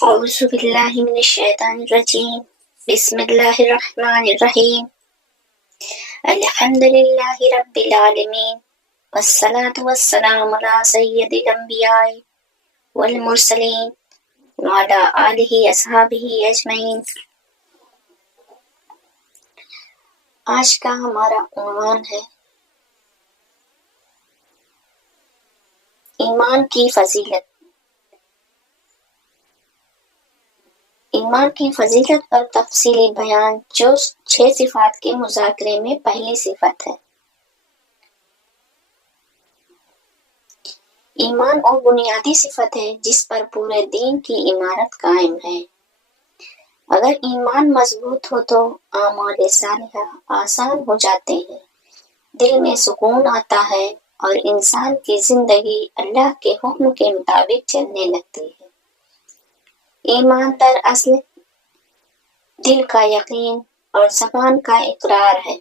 أعوذ بالله من الشيطان الرجيم بسم الله الرحمن الرحيم الحمد لله رب العالمين والصلاة والسلام على سيد الأنبياء والمرسلين وعلى آله أصحابه أجمعين۔ آج کا ہمارا عنوان ہے ایمان کی فضیلت۔ ایمان کی فضیلت اور تفصیلی بیان جو 6 صفات کے مذاکرے میں پہلی صفت ہے۔ ایمان اور بنیادی صفت ہے جس پر پورے دین کی عمارت قائم ہے۔ اگر ایمان مضبوط ہو تو اعمال صالحہ آسان ہو جاتے ہیں، دل میں سکون آتا ہے اور انسان کی زندگی اللہ کے حکم کے مطابق چلنے لگتی ہے۔ ایمان دراصل دل کا یقین اور زبان کا اقرار ہے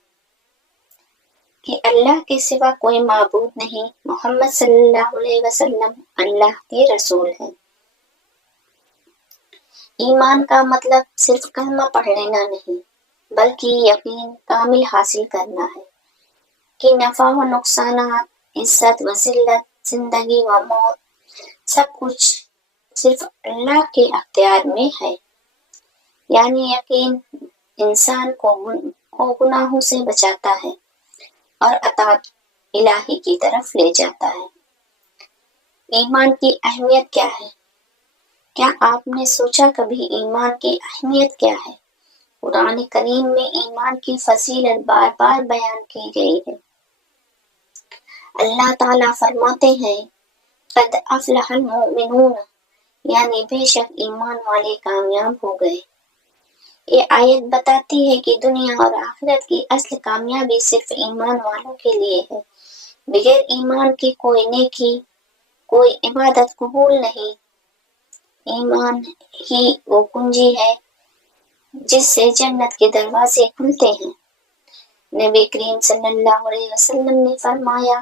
کہ اللہ کے سوا کوئی معبود نہیں، محمد صلی اللہ علیہ وسلم اللہ کے رسول ہیں۔ ایمان کا مطلب صرف کلمہ پڑھ لینا نہیں، بلکہ یقین کامل حاصل کرنا ہے کہ نفع و نقصانات، عزت و ذلت، زندگی و موت، سب کچھ صرف اللہ کے اختیار میں ہے۔ یعنی یقین انسان کو گناہوں سے بچاتا ہے اور اطاعت الہی کی طرف لے جاتا ہے۔ ایمان کی اہمیت کیا ہے؟ کیا آپ نے سوچا کبھی ایمان کی اہمیت کیا ہے؟ قرآن کریم میں ایمان کی فضیلت بار بار بیان کی گئی ہے۔ اللہ تعالیٰ فرماتے ہیں قد افلح المؤمنون، یعنی بے شک ایمان والے کامیاب ہو گئے۔ یہ آیت بتاتی ہے کہ دنیا اور آخرت کی اصل کامیابی صرف ایمان والوں کے لیے ہے۔ بغیر ایمان کی کوئی نیکی، کوئی عبادت قبول نہیں۔ ایمان ہی وہ کنجی ہے جس سے جنت کے دروازے کھلتے ہیں۔ نبی کریم صلی اللہ علیہ وسلم نے فرمایا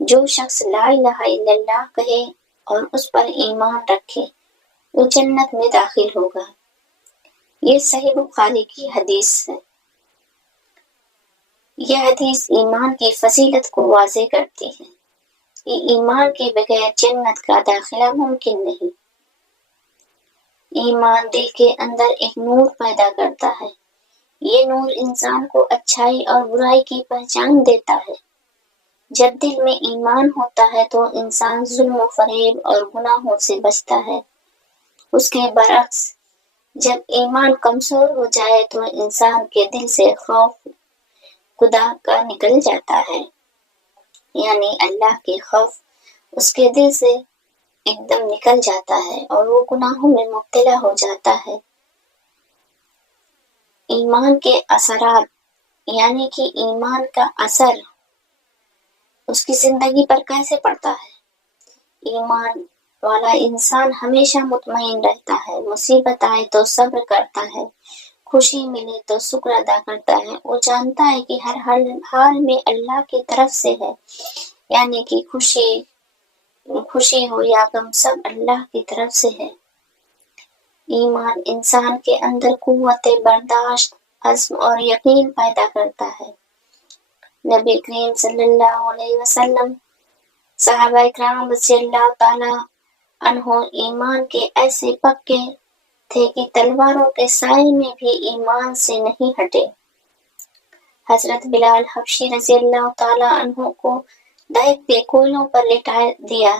جو شخص لا الہ الا اللہ کہے اور اس پر ایمان رکھے وہ جنت میں داخل ہوگا۔ یہ صحیح بخاری کی حدیث ہے۔ یہ حدیث ایمان کی فضیلت کو واضح کرتی ہے کہ ایمان کے بغیر جنت کا داخلہ ممکن نہیں۔ ایمان دل کے اندر ایک نور پیدا کرتا ہے۔ یہ نور انسان کو اچھائی اور برائی کی پہچان دیتا ہے۔ جب دل میں ایمان ہوتا ہے تو انسان ظلم و فریب اور گناہوں سے بچتا ہے۔ اس کے برعکس جب ایمان کمزور ہو جائے تو انسان کے دل سے خوف خدا کا نکل جاتا ہے، یعنی اللہ کے خوف اس کے دل سے ایک دم نکل جاتا ہے اور وہ گناہوں میں مبتلا ہو جاتا ہے۔ ایمان کے اثرات، یعنی کہ ایمان کا اثر اس کی زندگی پر کیسے پڑتا ہے؟ ایمان والا انسان ہمیشہ مطمئن رہتا ہے، مصیبت آئے تو صبر کرتا ہے، خوشی ملے تو شکر ادا کرتا ہے۔ وہ جانتا ہے کہ ہر حال میں اللہ کی طرف سے ہے، یعنی کہ خوشی ہو یا غم سب اللہ کی طرف سے ہے۔ ایمان انسان کے اندر قوت برداشت، عزم اور یقین پیدا کرتا ہے۔ نبی کریم صلی اللہ علیہ وسلم، صحابہ اکرام رضی اللہ تعالی عنہ ایمان کے ایسے پکے تھے کہ تلواروں کے سائے میں بھی ایمان سے نہیں ہٹے۔ حضرت بلال حبشی رضی اللہ تعالی عنہ کو دہکتے کوئلوں پر لٹا دیا،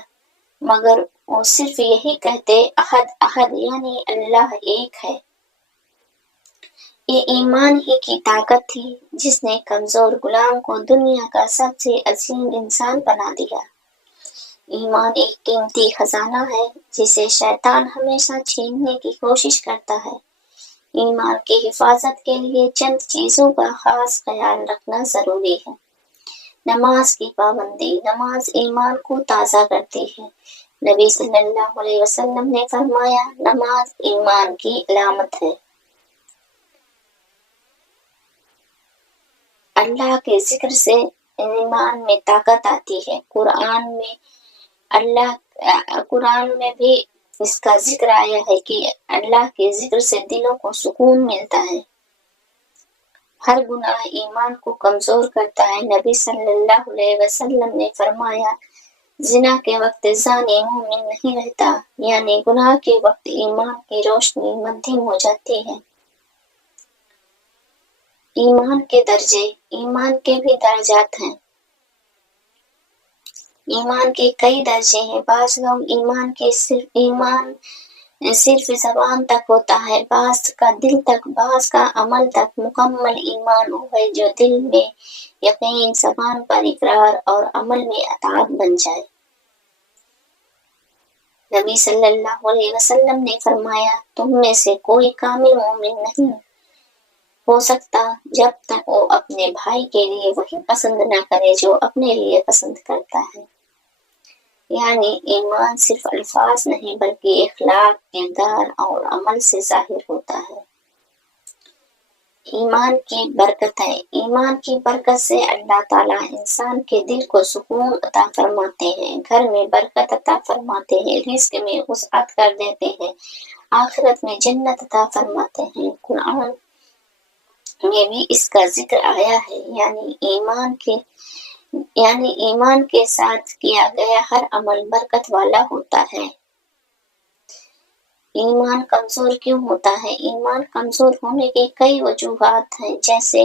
مگر وہ صرف یہی کہتے احد احد، یعنی اللہ ایک ہے۔ یہ ایمان ہی کی طاقت تھی جس نے کمزور غلام کو دنیا کا سب سے عظیم انسان بنا دیا۔ ایمان ایک قیمتی خزانہ ہے جسے شیطان ہمیشہ چھیننے کی کوشش کرتا ہے۔ ایمان کی حفاظت کے لیے چند چیزوں کا خاص خیال رکھنا ضروری ہے۔ نماز کی پابندی، نماز ایمان کو تازہ کرتی ہے۔ نبی صلی اللہ علیہ وسلم نے فرمایا نماز ایمان کی علامت ہے۔ اللہ کے ذکر سے ایمان میں طاقت آتی ہے۔ قرآن میں بھی اس کا ذکر آیا ہے کہ اللہ کے ذکر سے دلوں کو سکون ملتا ہے۔ ہر گناہ ایمان کو کمزور کرتا ہے۔ نبی صلی اللہ علیہ وسلم نے فرمایا، زنا کے وقت زانی مومن نہیں رہتا، یعنی گناہ کے وقت ایمان کی روشنی مدھم ہو جاتی ہے۔ ایمان کے درجے، ایمان کے بھی درجات ہیں۔ ایمان کے کئی درجے ہیں۔ بعض لوگ ایمان صرف زبان تک ہوتا ہے، بعض کا دل تک، بعض کا عمل تک۔ مکمل ایمان وہ ہے جو دل میں یقین، زبان پر اقرار اور عمل میں اطاعت بن جائے۔ نبی صلی اللہ علیہ وسلم نے فرمایا، تم میں سے کوئی کامل مومن نہیں ہو سکتا جب تک وہ اپنے بھائی کے لیے وہی پسند نہ کرے جو اپنے لیے پسند کرتا ہے۔ یعنی ایمان صرف الفاظ نہیں بلکہ اخلاق، کردار اور عمل سے ظاہر ہوتا ہے۔ ایمان کی برکتیں، ایمان کی برکت سے اللہ تعالیٰ انسان کے دل کو سکون عطا فرماتے ہیں، گھر میں برکت عطا فرماتے ہیں، رزق میں وسعت کر دیتے ہیں، آخرت میں جنت عطا فرماتے ہیں۔ قرآن میں بھی اس کا ذکر آیا ہے، یعنی ایمان کے ساتھ کیا گیا ہر عمل برکت والا ہوتا ہے۔ ایمان کمزور کیوں ہوتا ہے؟ ایمان کمزور ہونے کی کئی وجوہات ہیں، جیسے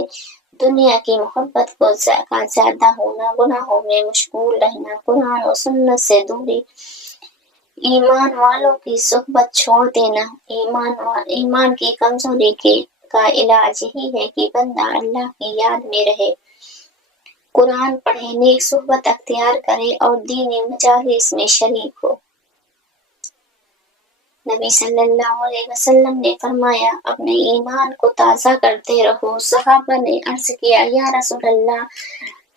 دنیا کی محبت کا زیادہ ہونا، گناہوں میں مشغول رہنا، قرآن و سنت سے دوری، ایمان والوں کی صحبت چھوڑ دینا۔ ایمان کی کمزوری کا علاج یہی ہے کہ بندہ اللہ کی یاد میں رہے، قرآن پڑھے، نیک صحبت اختیار کرے اور دینی مجالس میں شریک ہو۔ نبی صلی اللہ علیہ وسلم نے فرمایا، اپنے ایمان کو تازہ کرتے رہو۔ صحابہ نے عرض کیا، یا رسول اللہ،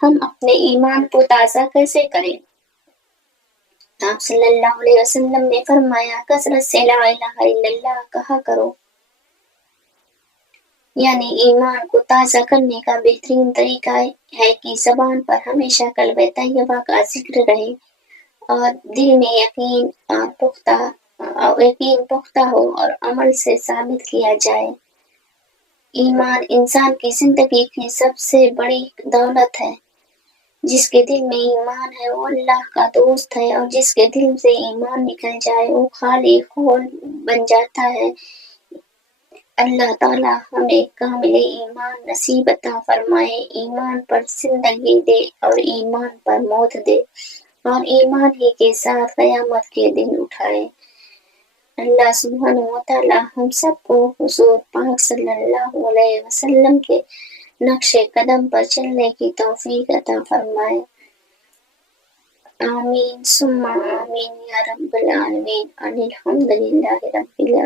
ہم اپنے ایمان کو تازہ کیسے کریں؟ آپ صلی اللہ علیہ وسلم نے فرمایا، کثرت سے لا الہ الا اللہ کہا کرو۔ یعنی ایمان کو تازہ کرنے کا بہترین طریقہ ہے کہ زبان پر ہمیشہ کلمہ طیبہ کا ذکر رہے اور دل میں یقین پختہ ہو اور عمل سے ثابت کیا جائے۔ ایمان انسان کی زندگی کی سب سے بڑی دولت ہے۔ جس کے دل میں ایمان ہے وہ اللہ کا دوست ہے، اور جس کے دل سے ایمان نکل جائے وہ خالی خول بن جاتا ہے۔ اللہ تعالیٰ ہمیں کامل ایمان نصیب عطا فرمائے، ایمان پر زندگی دے اور ایمان پر موت دے، اور ایمان ہی کے ساتھ قیامت کے دن اٹھائے۔ اللہ سبحانہ وتعالیٰ ہم سب کو حضور پاک صلی اللہ علیہ وسلم کے نقش قدم پر چلنے کی توفیق عطا فرمائے۔ آمین ثم آمین یا رب العالمین۔ الحمدللہ رب العالمین۔